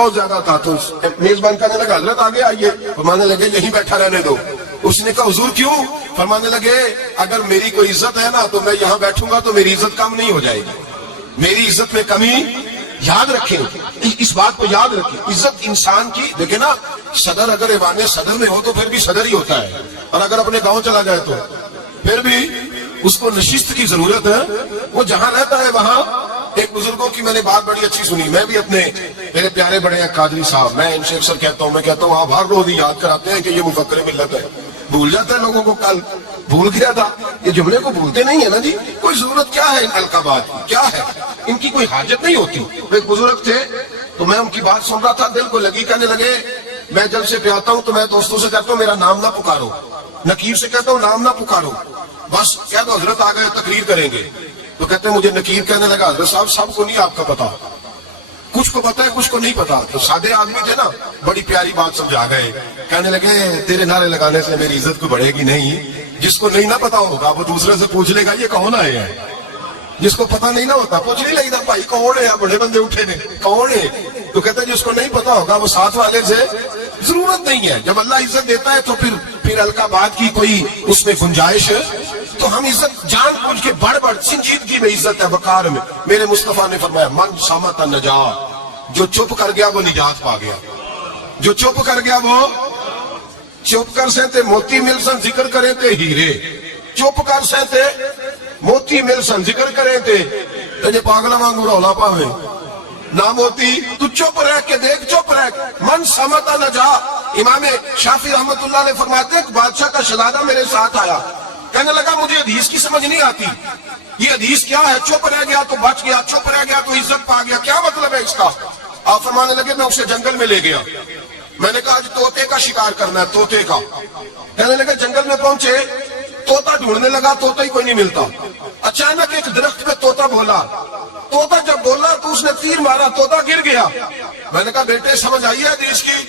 بہت زیادہ تھا تو میزبان کہنے لگا حضرت آگے آئیے. فرمانے لگے یہیں بیٹھا رہنے دو. اس نے کہا حضور کیوں؟ فرمانے لگے اگر میری کوئی عزت ہے نا تو میں یہاں بیٹھوں گا تو میری عزت کم نہیں ہو جائے گی. میری عزت میں کمی یاد رکھیں, اس بات کو یاد رکھیں. عزت انسان کی دیکھیں نا, صدر اگر ایوان صدر میں ہو تو پھر بھی صدر ہی ہوتا ہے, اور اگر اپنے گاؤں چلا جائے تو پھر بھی اس کو نشست کی ضرورت ہے. وہ جہاں رہتا ہے وہاں. ایک بزرگوں کی میں نے بات بڑی اچھی سنی. میں بھی اپنے میرے پیارے بڑے ہیں قادری صاحب, میں ان سے اکثر کہتا ہوں, میں کہتا ہوں آپ ہر روز ہی یاد کراتے ہیں کہ یہ مفکر ملت ہے. بھول جاتا ہے لوگوں کو. کل بھول گیا تھا. یہ جملے کو بھولتے نہیں ہے نا جی. کوئی ضرورت کیا ہے ان القابات کی, کیا ہے ان کی کوئی حاجت نہیں ہوتی. ایک بزرگ تھے تو میں ان کی بات سن رہا تھا, دل کو لگی. کہنے لگے میں جب سے پیاتا ہوں تو میں دوستوں سے کہتا ہوں میرا نام نہ پکارو, نکیر سے کہتا ہوں نام نہ پکارو, بس کہہ دو حضرت آ گئے تقریر کریں گے. تو کہتے ہیں مجھے نکیر کہنے لگا حضرت صاحب سب کو نہیں آپ کا پتا, کچھ کو پتا ہے کچھ کو نہیں پتا. تو سادے آدمی تھے نا, بڑی پیاری بات سمجھا گئے. کہنے لگے تیرے نعرے لگانے سے میری عزت کو بڑھے گی نہیں. جس کو نہیں نہ پتا ہوگا وہ دوسرے سے پوچھ لے گا یہ کون آئے ہیں. جس کو پتا نہیں نہ ہوتا پوچھ نہیں لگتا بھائی کون ہے, بڑے بندے اٹھے نے کون ہے. تو کہتے ہیں جس کو نہیں پتا ہوگا وہ ساتھ والے سے ضرورت نہیں ہے. جب اللہ عزت دیتا ہے تو پھر القابات کی کوئی اس میں گنجائش. تو ہم عزت جان بوجھ کے بڑھ سنجیدگی میں عزت ہے, وقار میں. میرے مصطفیٰ نے فرمایا من صامت نجا, جو چپ کر گیا وہ نجات پا گیا. جو چپ کر گیا وہ چپ کر سہتے موتی مل سن ذکر کریں تے ہیرے. چپ کر سہتے موتی مل سن ذکر کریں تے تجھے پاگلہ مانگو رولا پاویں نہ موتی. تو چپ رہ کے دیکھ, چپ رہ من صامت نجا. امام شافعی رحمت اللہ نے فرماتے ہیں بادشاہ کا شہزادہ میرے ساتھ آیا, کہنے لگا مجھے حدیث کی سمجھ نہیں آتی, یہ حدیث کیا ہے؟ چپ رہ گیا تو بچ گیا, چپ رہ گیا تو عزت پا گیا, کیا مطلب ہے اس کا؟ آپ فرمانے لگے میں اسے جنگل میں لے گیا. میں نے کہا آج طوطے کا شکار کرنا ہے, طوطے کا. کہنے لگے جنگل میں پہنچے, طوطا ڈھونڈنے لگا, طوطا ہی کوئی نہیں ملتا. اچانک ایک درخت پہ طوطا بولا. طوطا جب بولا تو اس نے تیر مارا, طوطا گر گیا. میں نے کہا بیٹے سمجھ آئی ہے حدیث کی؟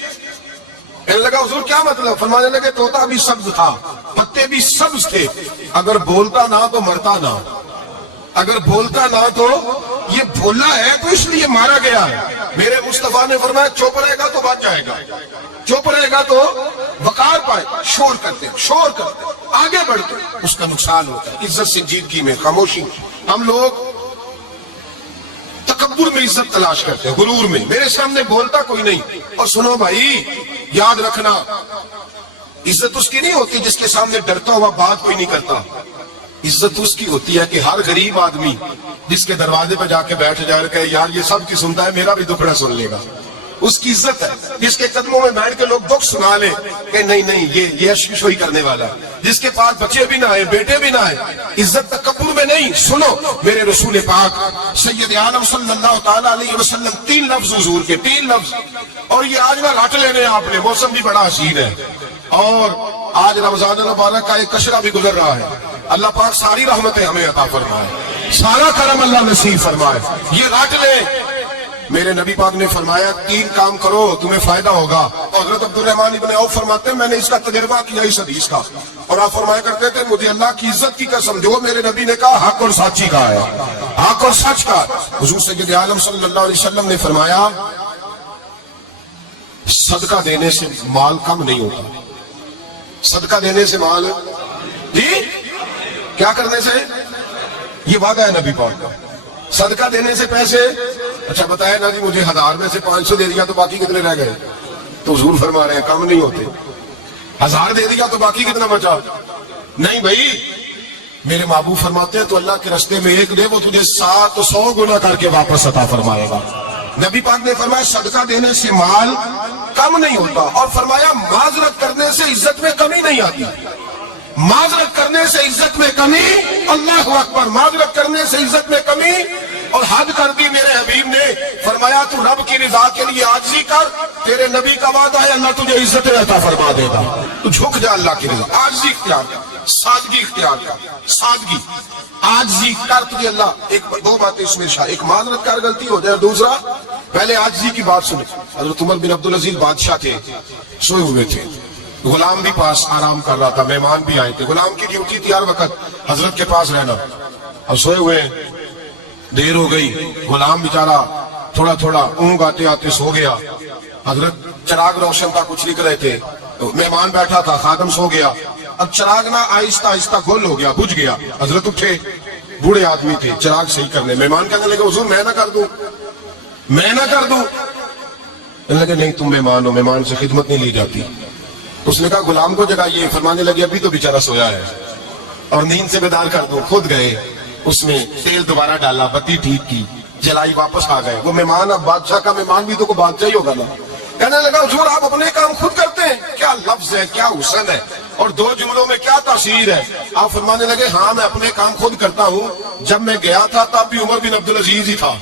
کہنے لگا حضور کیا مطلب؟ فرمانے لگے طوطا بھی سبز تھا, پتے بھی سبز تھے, اگر بولتا نہ تو مرتا نہ, اگر بولتا نہ تو یہ بولا ہے تو اس لیے مارا گیا ہے. میرے مصطفیٰ نے فرمایا چپ رہے گا تو بچ جائے گا, چپ رہے گا تو وقار پائے. شور کرتے آگے بڑھتے اس کا نقصان ہوتا ہے. عزت سنجیدگی میں خاموشی. ہم لوگ تکبر میں عزت تلاش کرتے ہیں, غرور میں. میرے سامنے بولتا کوئی نہیں. اور سنو بھائی یاد رکھنا, عزت اس کی نہیں ہوتی جس کے سامنے ڈرتا ہوا بات کوئی نہیں کرتا. عزت اس کی ہوتی ہے کہ ہر غریب آدمی جس کے دروازے پہ جا کے بیٹھ جائے کہ یار یہ سب کی سنتا ہے, میرا بھی دکھڑا سن لے گا. اس کی عزت ہے. جس کے قدموں میں بیٹھ کے لوگ دکھ سنا لے کہ نہیں یہ اشوشوئی کرنے والا ہے. جس کے پاس بچے بھی نہ آئے, بیٹے بھی نہ آئے. عزت تکبر میں نہیں. سنو میرے رسول پاک سید عالم صلی اللہ تعالیٰ علیہ وسلم 3 لفظ حضور کے, 3 لفظ. اور یہ آج نہ رٹ لینے آپ نے, موسم بھی بڑا حسین ہے اور آج رمضان المبارک کا ایک اشرا بھی گزر رہا ہے. اللہ پاک ساری رحمتیں ہمیں عطا فرمائے, سارا کرم اللہ نصیب فرمائے. یہ رٹ لے. میرے نبی پاک نے فرمایا 3 کام کرو تمہیں فائدہ ہوگا. حضرت عبدالرحمن ابن عوف فرماتے ہیں میں نے اس کا تجربہ کیا اس حدیث کا, اور آپ فرمایا کرتے تھے مجھے اللہ کی عزت کی قسم جو میرے نبی نے کہا حق اور سچی کا ہے, حق اور سچ کا. حضور سید عالم صلی اللہ علیہ وسلم نے فرمایا صدقہ دینے سے مال کم نہیں ہوتا. صدقہ دینے سے مال جی کیا کرنے سے, یہ وعدہ ہے نبی پاک کا. صدقہ دینے سے پیسے, اچھا بتایا نا جی مجھے 1000 میں سے 500 دے دیا تو باقی کتنے رہ گئے؟ تو حضور فرما رہے ہیں کم نہیں ہوتے. 1000 دے دیا تو باقی کتنا بچا؟ نہیں بھائی, میرے محبوب فرماتے ہیں تو اللہ کے راستے میں 1 دے وہ تجھے 700 گنا کر کے واپس عطا فرمائے گا. نبی پاک نے فرمایا صدقہ دینے سے مال کم نہیں ہوتا, اور فرمایا معذرت کرنے سے عزت میں کمی نہیں آتی. معذرت کرنے سے عزت میں کمی, اللہ اکبر, معذرت کرنے سے عزت میں کمی. اور حد کر دی میرے حبیب نے, فرمایا تو رب کی رضا کے لیے عاجزی کر, تیرے نبی کا وعدہ ہے اللہ تجھے عزت عطا فرما دے گا. تو جھک جا اللہ کی رضا, عاجزی اختیار کر, سادگی اختیار کر, سادگی عاجزی کر, تجھے اللہ 2 باتیں اس میں شاہ, ایک معذرت کر غلطی ہو جائے, دوسرا پہلے عاجزی کی بات سنیں. حضرت عمر بن عبدالعزیز بادشاہ تھے, سوئے ہوئے تھے, غلام بھی پاس آرام کر رہا تھا, مہمان بھی آئے تھے. غلام کی ڈیوٹی تھی ہر وقت حضرت کے پاس رہنا. اب سوئے ہوئے, دیر ہو گئی, غلام بیچارہ تھوڑا تھوڑا اونگ آتے آتے سو گیا. حضرت چراغ روشن تھا, کچھ لکھ رہے تھے, مہمان بیٹھا تھا, خادم سو گیا. اب چراغ نہ آہستہ آہستہ گل ہو گیا, بجھ گیا. حضرت اٹھے, بوڑھے آدمی تھے, چراغ صحیح کرنے. مہمان کہنے لگے حضور میں نہ کر دوں, میں نہ کر دوں. کہنے لگے نہیں تم مہمان ہو, مہمان سے خدمت نہیں لی جاتی. اس نے کہا غلام کو جگائیے. فرمانے لگے ابھی تو بیچارہ سویا ہے اور نیند سے بیدار کر دو. خود گئے, اس میں تیل دوبارہ ڈالا, بتی ٹھیک کی, جلائی, واپس آ گئے. وہ مہمان, اب بادشاہ کا مہمان بھی تو کو بادشاہ ہی ہوگا نا. کہنے لگا حضور آپ اپنے کام خود کرتے ہیں, کیا لفظ ہے, کیا حسن ہے, اور دو جملوں میں کیا تاثیر ہے. آپ فرمانے لگے ہاں میں اپنے کام خود کرتا ہوں. جب میں گیا تھا تب بھی عمر بن عبدالعزیز ہی تھا,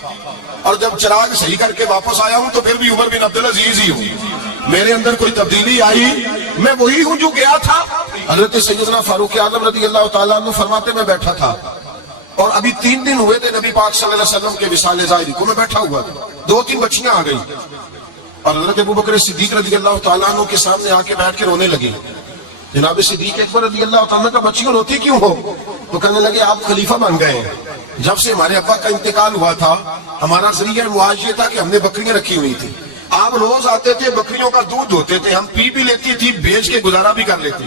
اور جب چراغ صحیح کر کے واپس آیا ہوں تو پھر بھی عمر بن عبدالعزیز ہی ہوں. میرے اندر کوئی تبدیلی آئی, میں وہی ہوں جو گیا تھا. حضرت سیدنا فاروق اعظم رضی اللہ تعالیٰ عنہ فرماتے میں بیٹھا تھا, اور ابھی 3 دن ہوئے تھے نبی پاک صلی اللہ علیہ وسلم کے وصال ظاہری کو. میں بیٹھا ہوا تھا, 2-3 بچیاں آ گئی, اور حضرت ابوبکر صدیق رضی اللہ تعالیٰ عنہ کے سامنے آ کے بیٹھ کے رونے لگے. جناب صدیق اکبر رضی اللہ تعالیٰ عنہ کا بچیوں روتی کیوں ہو؟ تو کہنے لگے آپ خلیفہ بن گئے ہیں. جب سے ہمارے ابا کا انتقال ہوا تھا ہمارا ذریعہ معاش یہ تھا کہ ہم نے بکریاں رکھی ہوئی تھی. آپ روز آتے تھے, بکریوں کا دودھ ہوتے تھے, ہم پی بھی لیتی تھی, بیچ کے گزارا بھی کر لیتی.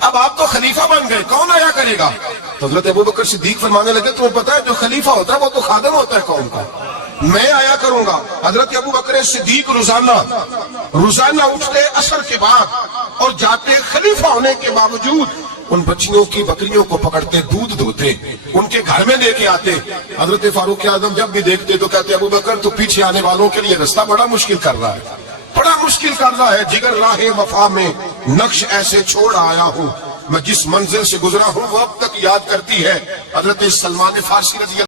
اب آپ تو خلیفہ بن گئے, کون آیا کرے گا؟ تو حضرت ابوبکر صدیق فرمانے لگے تمہیں پتا ہے جو خلیفہ ہوتا ہے وہ تو خادم ہوتا ہے قوم کا, میں آیا کروں گا. حضرت ابوبکر صدیق روزانہ اٹھتے عصر کے بعد اور جاتے, خلیفہ ہونے کے باوجود ان بچیوں کی بکریوں کو پکڑتے, دودھ دھوتے, ان کے گھر میں لے کے آتے. حضرت فاروق اعظم جب بھی دیکھتے تو کہتے ابوبکر تو پیچھے آنے والوں کے لیے راستہ بڑا مشکل کر رہا ہے, بڑا مشکل کر رہا ہے. جگر راہ وفا میں نقش ایسے چھوڑ آیا ہوں, میں جس منزل سے گزرا ہوں وہ اب تک یاد کرتی ہے. حضرت سلمان فارسی رضی